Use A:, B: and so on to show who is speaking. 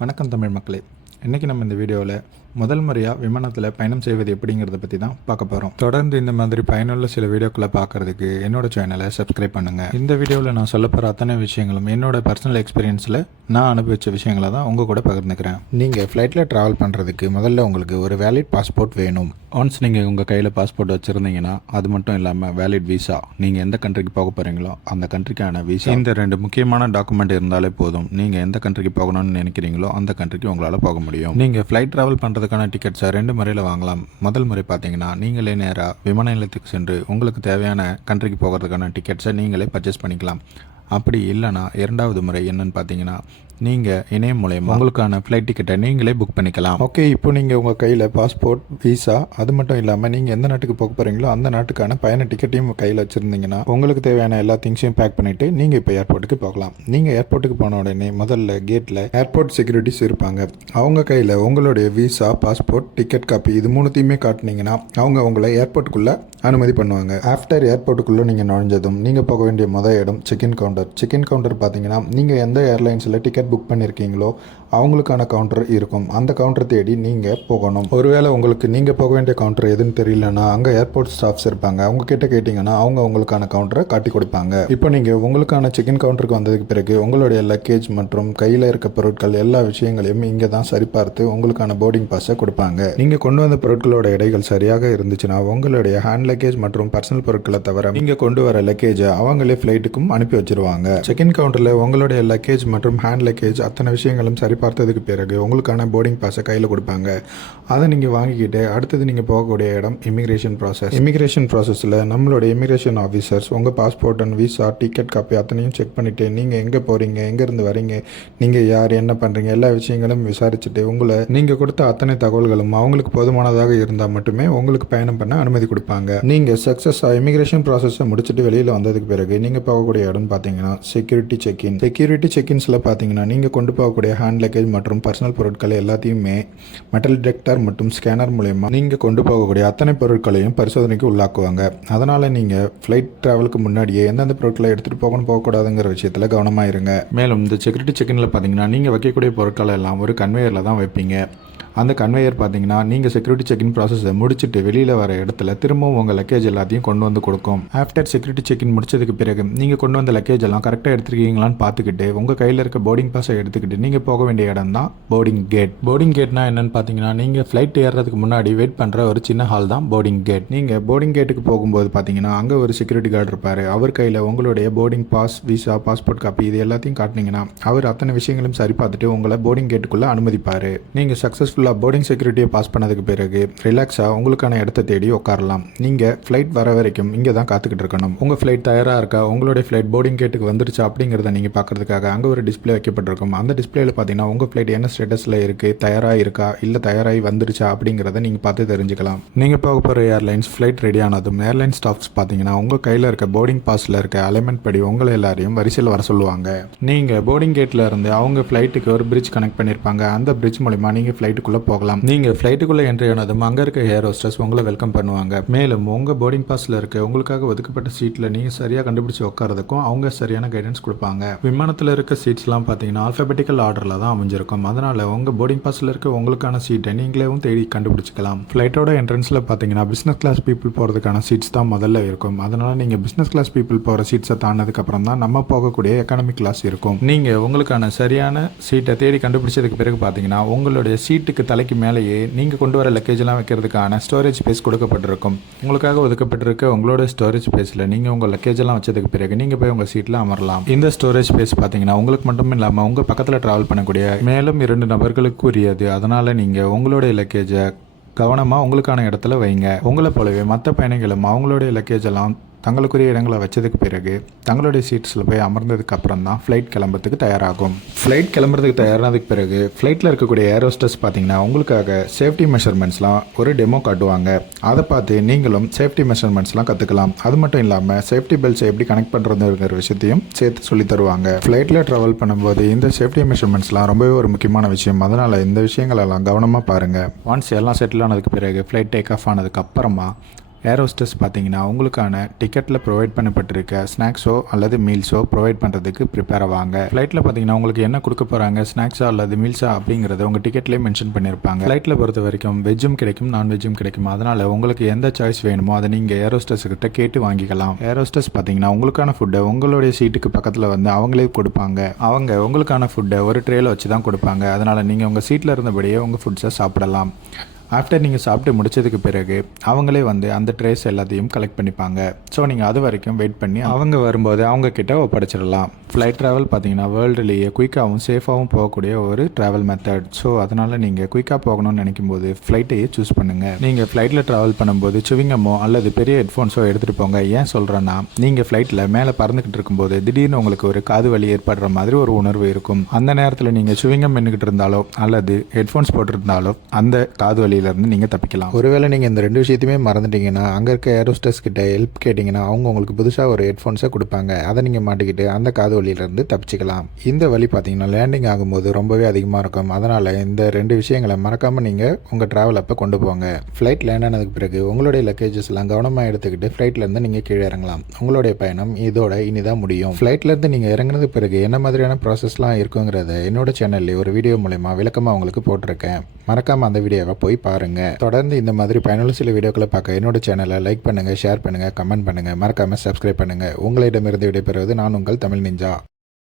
A: வணக்கம் தமிழ் மக்களே. இன்றைக்கி நம்ம இந்த வீடியோவில் முதல் முறையாக விமானத்தில் பயணம் செய்வது எப்படிங்கிறத பற்றி தான் பார்க்க போகிறோம் தொடர்ந்து இந்த மாதிரி பயனுள்ள சில வீடியோக்களை பார்க்கறதுக்கு என்னோட சேனலை சப்ஸ்கிரைப் பண்ணுங்கள் இந்த வீடியோவில் நான் சொல்ல போகிற அத்தனை விஷயங்களும் என்னோட பர்சனல் எக்ஸ்பீரியன்ஸில் நான் அனுபவித்த விஷயங்களை தான் உங்கள் கூட பகிர்ந்துக்கிறேன். நீங்கள் ஃப்ளைட்டில் ட்ராவல் பண்ணுறதுக்கு முதல்ல உங்களுக்கு ஒரு வேலிட் பாஸ்போர்ட் வேணும். ஒன்ஸ் நீங்கள் உங்கள் கையில் பாஸ்போர்ட் வச்சுருந்தீங்கன்னா அது மட்டும் இல்லாமல் வேலிட் விசா நீங்கள் எந்த கண்ட்ரிக்கு போக போகிறீங்களோ அந்த கண்ட்ரிக்கான விசா இந்த ரெண்டு முக்கியமான டாக்குமெண்ட் இருந்தாலே போதும். நீங்கள் எந்த கண்ட்ரிக்கு போகணும்னு நினைக்கிறீங்களோ அந்த கண்ட்ரிக்கு உங்களால் போக முடியும். நீங்கள் ஃப்ளைட் ட்ராவல் பண்ணுற பண்ணுறதுக்கான டிக்கெட்ஸை ரெண்டு முறையில் வாங்கலாம். முதல் முறை பார்த்தீங்கன்னா நீங்களே நேராக விமான நிலையத்துக்கு சென்று உங்களுக்கு தேவையான கண்ட்ரிக்கு போகிறதுக்கான டிக்கெட்ஸை நீங்களே பர்ச்சேஸ் பண்ணிக்கலாம். அப்படி இல்லைனா இரண்டாவது முறை என்னென்னு பார்த்தீங்கன்னா நீங்கள் இணையம் மூலயமா உங்களுக்கான ஃப்ளைட் டிக்கெட்டை நீங்களே புக் பண்ணிக்கலாம். ஓகே இப்போ நீங்கள் உங்கள் கையில் பாஸ்போர்ட் விசா அது மட்டும் இல்லாமல் நீங்கள் எந்த நாட்டுக்கு போக போகிறீங்களோ அந்த நாட்டுக்கான பயண டிக்கெட்டையும் கையில் வச்சுருந்தீங்கன்னா உங்களுக்கு தேவையான எல்லா திங்ஸையும் பேக் பண்ணிவிட்டு நீங்கள் இப்போ ஏர்போர்ட்டுக்கு போகலாம். நீங்கள் ஏர்போர்ட்டுக்கு போன உடனே முதல்ல கேட்டில் ஏர்போர்ட் செக்யூரிட்டிஸ் இருப்பாங்க. அவங்க கையில் உங்களுடைய விசா பாஸ்போர்ட் டிக்கெட் காப்பி இது மூணுத்தையுமே காட்டினீங்கன்னா அவங்க உங்களை ஏர்போர்ட்டுக்குள்ளே அனுமதி பண்ணுவாங்க. ஆஃப்டர் ஏர்போர்ட்டுக்குள்ளே நீங்கள் நுழைஞ்சதும் நீங்கள் போக வேண்டிய முதல் இடம் செக்இன் கவுண்டர் செக்இன் கவுண்டர் பார்த்தீங்கன்னா நீங்கள் எந்த ஏர்லைன்ஸில் டிக்கெட் புக் பண்ணியிருக்கீங்களோ அவங்களுக்கான கவுண்டர் இருக்கும். அந்த கவுண்டர் தேடி நீங்கள் போகணும். ஒருவேளை உங்களுக்கு நீங்கள் போக வேண்டிய கவுண்டர் எதுன்னு தெரியலனா அங்கே ஏர்போர்ட் ஸ்டாஃப்ஸ் இருப்பாங்க. அவங்க கிட்ட கேட்டிங்கன்னா அவங்க உங்களுக்கான கவுண்டரை காட்டி கொடுப்பாங்க. இப்போ நீங்கள் உங்களுக்கான செக்இன் கவுண்டருக்கு வந்ததுக்கு பிறகு உங்களுடைய லக்கேஜ் மற்றும் கையில் இருக்க பொருட்கள் எல்லா விஷயங்களையும் இங்கே தான் சரிபார்த்து உங்களுக்கான போர்டிங் பாஸை கொடுப்பாங்க. நீங்கள் கொண்டு வந்த பொருட்களோட எடைகள் சரியாக இருந்துச்சுன்னா உங்களுடைய ஹேண்ட் லக்கேஜ் மற்றும் பர்சனல் பொருட்களை தவிர நீங்கள் கொண்டு வர லக்கேஜை அவங்களே ஃப்ளைட்டுக்கும் அனுப்பி வச்சிருவாங்க. செக்இன் கவுண்டரில் உங்களுடைய லக்கேஜ் மற்றும் ஹேண்ட் லக்கேஜ் அத்தனை விஷயங்களும் சரிபார்த்ததுக்கு பிறகு உங்களுக்கான போர்டிங் பாஸை கையில் கொடுப்பாங்க. அதை நீங்கள் வாங்கிக்கிட்டு அடுத்தது நீங்கள் போகக்கூடிய இடம் இமிக்ரேஷன் ப்ராசஸ் இமிக்ரேஷன் ப்ராசஸில் நம்மளோட இமிக்ரேஷன் ஆஃபீஸர்ஸ் உங்கள் passport and visa ticket copy அத்தனையும் செக் பண்ணிவிட்டு நீங்கள் எங்கே போகிறீங்க எங்கேருந்து வரீங்க நீங்கள் யார் என்ன பண்ணுறீங்க எல்லா விஷயங்களும் விசாரிச்சுட்டு உங்களை நீங்கள் கொடுத்த அத்தனை தகவல்களும் அவங்களுக்கு போதுமானதாக இருந்தால் மட்டுமே உங்களுக்கு பயணம் பண்ண அனுமதி கொடுப்பாங்க. நீங்கள் சக்ஸஸாக இமிக்ரேஷன் ப்ராசஸை முடிச்சுட்டு வெளியில் வந்ததுக்கு பிறகு நீங்கள் போகக்கூடிய இடம் பார்த்தீங்கன்னா செக்யூரிட்டி செக்இன் செக்யூரிட்டி செக்இன்ஸில் பார்த்தீங்கன்னா நீங்கள் கொண்டு போகக்கூடிய ஹேண்ட் லக்கேஜ் மற்றும் பர்சனல் பொருட்கள் எல்லாத்தையுமே மெட்டல் டிடெக்டர் மற்றும் ஸ்கேனர் மூலயமா நீங்கள் கொண்டு போகக்கூடிய அத்தனை பொருட்களையும் பரிசோதனைக்கு உள்ளாக்குவாங்க. அதனால் நீங்கள் ஃப்ளைட் ட்ராவலுக்கு முன்னாடியே எந்தெந்த பொருட்களை எடுத்துகிட்டு போகணும் போகக்கூடாதுங்கிற விஷயத்தில் கவனமாக இருங்க. மேலும் இந்த செக்யூரிட்டி செக்கனில் பார்த்தீங்கன்னா நீங்கள் வைக்கக்கூடிய பொருட்களை எல்லாம் ஒரு கன்வேயரில் தான் வைப்பீங்க. அந்த கன்வேயர் பார்த்தீங்கன்னா நீங்கள் செக்யூரிட்டி செக்இன் ப்ராசஸை முடிச்சுட்டு வெளியில் வர இடத்துல திரும்பவும் உங்கள் லக்கேஜ் எல்லாத்தையும் கொண்டு வந்து கொடுக்கும். ஆஃப்டர் செக்யூரிட்டி செக்இன் முடிச்சதுக்கு பிறகு நீங்கள் கொண்டு வந்த லக்கேஜ் எல்லாம் கரெக்டாக எடுத்துருக்கீங்களான்னு பார்த்துக்கிட்டு உங்கள் கையில் இருக்க போர்டிங் பாஸை எடுத்துக்கிட்டு நீங்கள் போக வேண்டிய இடம் தான் போர்டிங் கேட் போர்டிங் கேட்னா என்னன்னு பார்த்தீங்கன்னா நீங்கள் ஃப்ளைட் ஏறுறதுக்கு முன்னாடி வெயிட் பண்ணுற ஒரு சின்ன ஹால் தான் போர்டிங் கேட் நீங்கள் போர்டிங் கேட்டுக்கு போகும்போது பார்த்தீங்கன்னா அங்கே ஒரு செக்யூரிட்டி கார்டு இருப்பார். அவர் கையில் உங்களுடைய boarding pass visa passport copy இது எல்லாத்தையும் காட்டினீங்கன்னா அவர் அத்தனை விஷயங்களும் சரி பார்த்துட்டு உங்களை போர்டிங் கேட்டுக்குள்ளே அனுமதிப்பார். நீங்கள் சக்ஸஸ்ஃபுல் ஃபுல்லாக போர்டிங் செக்யூரிட்டியை பாஸ் பண்ணதுக்கு பிறகு ரிலாக்ஸாக உங்களுக்கான இடத்த தேடி உட்காரலாம். நீங்கள் ஃப்ளைட் வர வரைக்கும் இங்கே தான் காத்துக்கிட்டு இருக்கணும். உங்கள் ஃப்ளைட் தயாராக இருக்கா? உங்களுடைய ஃப்ளைட் போர்டிங் கேட்டுக்கு வந்துருச்சா அப்படிங்கிறத நீங்கள் பார்க்குறதுக்காக அங்கே ஒரு டிஸ்பிளே வைக்கப்பட்டிருக்கும். அந்த டிஸ்பிளேயில் பார்த்தீங்கன்னா உங்கள் ஃப்ளைட் என்ன ஸ்டேட்டஸில் இருக்குது தயாராக இருக்கா? இல்லை தயாராகி வந்துருச்சா அப்படிங்கிறத நீங்கள் பார்த்து தெரிஞ்சுக்கலாம். நீங்கள் போக போகிற ஏர்லைன்ஸ் ஃப்ளைட் ரெடி ஆனதும் ஏர்லைன் ஸ்டாஃப்ஸ் பார்த்தீங்கன்னா உங்கள் கையில் இருக்க போர்டிங் பாஸில் இருக்க அலைமெண்ட் படி உங்களை எல்லாரையும் வரிசையில் வர சொல்லுவாங்க. நீங்கள் போர்டிங் கேட்டில் இருந்து அவங்க ஃப்ளைட்டுக்கு ஒரு பிரிட்ஜ் கனெக்ட் பண்ணியிருப்பாங்க அந்த பிரிட்ஜ் மூலிமா நீங்கள் ஃப்ளைட்டுக்கு ஃப்ளைட்டுக்குள்ளே போகலாம். நீங்கள் ஃப்ளைட்டுக்குள்ளே என்ட்ரி ஆனதும் அங்கே இருக்க ஏர் ஹோஸ்டர்ஸ் உங்களை வெல்கம் பண்ணுவாங்க. மேலும் உங்கள் போர்டிங் பாஸில் இருக்க உங்களுக்காக ஒதுக்கப்பட்ட சீட்டில் நீங்கள் சரியாக கண்டுபிடிச்சி உட்காரதுக்கும் அவங்க சரியான கைடன்ஸ் கொடுப்பாங்க. விமானத்தில் இருக்க சீட்ஸ்லாம் பார்த்தீங்கன்னா ஆல்ஃபபெட்டிக்கல் ஆர்டரில் தான் அமைஞ்சிருக்கும். அதனால் உங்கள் போர்டிங் பாஸில் இருக்க உங்களுக்கான சீட்டை நீங்களேவும் தேடி கண்டுபிடிச்சிக்கலாம். ஃப்ளைட்டோட என்ட்ரன்ஸில் பார்த்தீங்கன்னா பிஸ்னஸ் கிளாஸ் பீப்புள் போகிறதுக்கான சீட்ஸ் தான் முதல்ல இருக்கும். அதனால் நீங்கள் பிஸ்னஸ் கிளாஸ் பீப்புள் போகிற சீட்ஸை தாண்டதுக்கப்புறம் தான் நம்ம போகக்கூடிய எக்கானமிக் கிளாஸ் இருக்கும். நீங்கள் உங்களுக்கான சரியான சீட்டை தேடி கண்டுபிடிச்சதுக்கு பிறகு பார்த்தீங்கன்னா உங்களுடைய சீட்டுக்கு தலைக்கு மேலேயே நீங்கள் கொண்டு வர லக்கேஜ்லாம் வைக்கிறதுக்கான ஸ்டோரேஜ் ஸ்பேஸ் கொடுக்கப்பட்டிருக்கும். உங்களுக்காக ஒதுக்கப்பட்டிருக்க உங்களோட ஸ்டோரேஜ் ஸ்பேஸில் நீங்கள் உங்கள் லக்கேஜ் எல்லாம் வச்சதுக்கு பிறகு நீங்கள் போய் உங்கள் சீட்டில் அமரலாம். இந்த ஸ்டோரேஜ் ஸ்பேஸ் பார்த்தீங்கன்னா உங்களுக்கு மட்டும் இல்லாமல் உங்கள் பக்கத்தில் ட்ராவல் பண்ணக்கூடிய மேலும் இரண்டு நபர்களுக்கு உரியது அதனால் நீங்கள் உங்களுடைய லக்கேஜை கவனமாக உங்களுக்கான இடத்துல வைங்க. உங்களை போலவே மற்ற பயணிகளும் அவங்களுடைய லக்கேஜ் எல்லாம் தங்களுக்குரிய இடங்களை வச்சதுக்கு பிறகு தங்களுடைய சீட்ஸில் போய் அமர்ந்ததுக்கு அப்புறம் தான் ஃப்ளைட் கிளம்புறதுக்கு தயாராகும். ஃப்ளைட் கிளம்புறதுக்கு தயாரானதுக்கு பிறகு ஃப்ளைட்டில் இருக்கக்கூடிய ஏரோஸ்டர்ஸ் பார்த்தீங்கன்னா உங்களுக்காக சேஃப்டி மெஷர்மெண்ட்ஸ்லாம் ஒரு டெமோ காட்டுவாங்க. அதை பார்த்து நீங்களும் சேஃப்டி மெஷர்மெண்ட்ஸ்லாம் கற்றுக்கலாம் அது மட்டும் இல்லாமல் சேஃப்டி பெல்ட்ஸை எப்படி கனெக்ட் பண்ணுறதுங்கிற விஷயத்தையும் சேர்த்து சொல்லி தருவாங்க. ஃப்ளைட்டில் ட்ராவல் பண்ணும்போது இந்த சேஃப்டி மெஷர்மெண்ட்ஸ்லாம் ரொம்பவே ஒரு முக்கியமான விஷயம். அதனால் இந்த விஷயங்களெல்லாம் கவனமாக பாருங்கள் ஒன்ஸ் எல்லாம் செட்டில் ஆனதுக்கு பிறகு ஃப்ளைட் டேக் ஆஃப் ஆனதுக்கு அப்புறமா ஏர் ஹோஸ்டஸ் பார்த்தீங்கன்னா உங்களுக்கான டிக்கெட்டில் ப்ரொவைட் பண்ணப்பட்டிருக்க ஸ்நாக்ஸோ அல்லது மீல்ஸோ ப்ரொவைட் பண்ணுறதுக்கு ப்ரிப்பேர் ஆவாங்க ஃப்ளைட்டில் பார்த்தீங்கன்னா உங்களுக்கு என்ன கொடுக்க போகிறாங்க ஸ்நாக்ஸா அல்லது மீல்ஸா அப்படிங்கிறத உங்கள் டிக்கெட்லேயே மென்ஷன் பண்ணியிருப்பாங்க ஃப்ளைட்டில் பொறுத்த வரைக்கும் வெஜ்ஜும் கிடைக்கும் நான்வெஜ்ஜும் கிடைக்கும். அதனால் உங்களுக்கு எந்த சாய்ஸ் வேணுமோ அதை நீங்கள் ஏர் ஹோஸ்டஸ் கிட்ட கேட்டு வாங்கிக்கலாம். ஏர் ஹோஸ்டஸ் பார்த்தீங்கன்னா உங்களுக்கான ஃபுட்டை உங்களுடைய சீட்டுக்கு பக்கத்தில் வந்து அவங்களே கொடுப்பாங்க. அவங்க உங்களுக்கான ஃபுட்டை ஒரு ட்ரேயில் வச்சு தான் கொடுப்பாங்க. அதனால் நீங்கள் உங்கள் சீட்டில் இருந்தபடியே உங்கள் ஃபுட்ஸை சாப்பிடலாம். ஆஃப்டர் நீங்கள் சாப்பிட்டு முடிச்சதுக்கு பிறகு அவங்களே வந்து அந்த ட்ரேஸ் எல்லாத்தையும் கலெக்ட் பண்ணிப்பாங்க. ஸோ நீங்கள் அது வரைக்கும் வெயிட் பண்ணி அவங்க வரும்போது அவங்க கிட்ட ஒப்படைச்சிடலாம். ஃப்ளைட் ட்ராவல் பார்த்தீங்கன்னா வேர்ல்டுலேயே குயிக்காகவும் சேஃபாகவும் போகக்கூடிய ஒரு ட்ராவல் மெத்தட் ஸோ அதனால் நீங்கள் குயிக்காக போகணும்னு நினைக்கும் போது ஃப்ளைட்டையே சூஸ் பண்ணுங்கள் நீங்கள் ஃப்ளைட்டில் ட்ராவல் பண்ணும்போது சுவிங்கமோ அல்லது பெரிய ஹெட்ஃபோன்ஸோ எடுத்துகிட்டு போங்க. ஏன் சொல்கிறேன்னா நீங்கள் ஃப்ளைட்டில் மேலே பறந்துக்கிட்டு இருக்கும்போது திடீர்னு உங்களுக்கு ஒரு காது வலி ஏற்படுற மாதிரி ஒரு உணர்வு இருக்கும். அந்த நேரத்தில் நீங்கள் சுவிங்கம் நின்றுக்கிட்டு இருந்தாலோ அல்லது ஹெட்ஃபோன்ஸ் போட்டிருந்தாலோ அந்த காது வலி வலியிலேருந்து நீங்கள் தப்பிக்கலாம். ஒருவேளை நீங்கள் இந்த ரெண்டு விஷயத்தையுமே மறந்துட்டீங்கன்னா அங்கே இருக்க ஏரோஸ்டர்ஸ் கிட்ட ஹெல்ப் கேட்டிங்கன்னா அவங்க உங்களுக்கு புதுசாக ஒரு ஹெட்ஃபோன்ஸை கொடுப்பாங்க. அதை நீங்கள் மாட்டிக்கிட்டு அந்த காது வலியிலேருந்து தப்பிச்சிக்கலாம். இந்த வழி பார்த்தீங்கன்னா லேண்டிங் ஆகும்போது ரொம்பவே அதிகமாக இருக்கும். அதனால் இந்த ரெண்டு விஷயங்களை மறக்காமல் நீங்கள் உங்கள் ட்ராவல் அப்போ கொண்டு போங்க. ஃப்ளைட் லேண்ட் ஆனதுக்கு பிறகு உங்களுடைய லக்கேஜஸ் எல்லாம் கவனமாக எடுத்துக்கிட்டு ஃப்ளைட்லேருந்து நீங்கள் கீழே இறங்கலாம். உங்களுடைய பயணம் இதோட இனிதான் முடியும். ஃப்ளைட்லேருந்து நீங்கள் இறங்கினது பிறகு என்ன மாதிரியான ப்ராசஸ்லாம் இருக்குங்கிறத என்னோட சேனல்ல ஒரு வீடியோ மூலயமா விளக்கமாக உங்களுக்கு போட்டிருக்கேன். மறக்காமல் அந்த வீடியோவை போய் பாருங்கள் தொடர்ந்து இந்த மாதிரி பயனுள்ள சில வீடியோக்களை பார்க்க என்னோட சேனலை லைக் பண்ணுங்கள் ஷேர் பண்ணுங்கள் கமெண்ட் பண்ணுங்கள் மறக்காமல் சப்ஸ்கிரைப் பண்ணுங்கள் உங்களிடமிருந்து விடைபெறுவது நான் உங்கள் தமிழ் நிஞ்சா.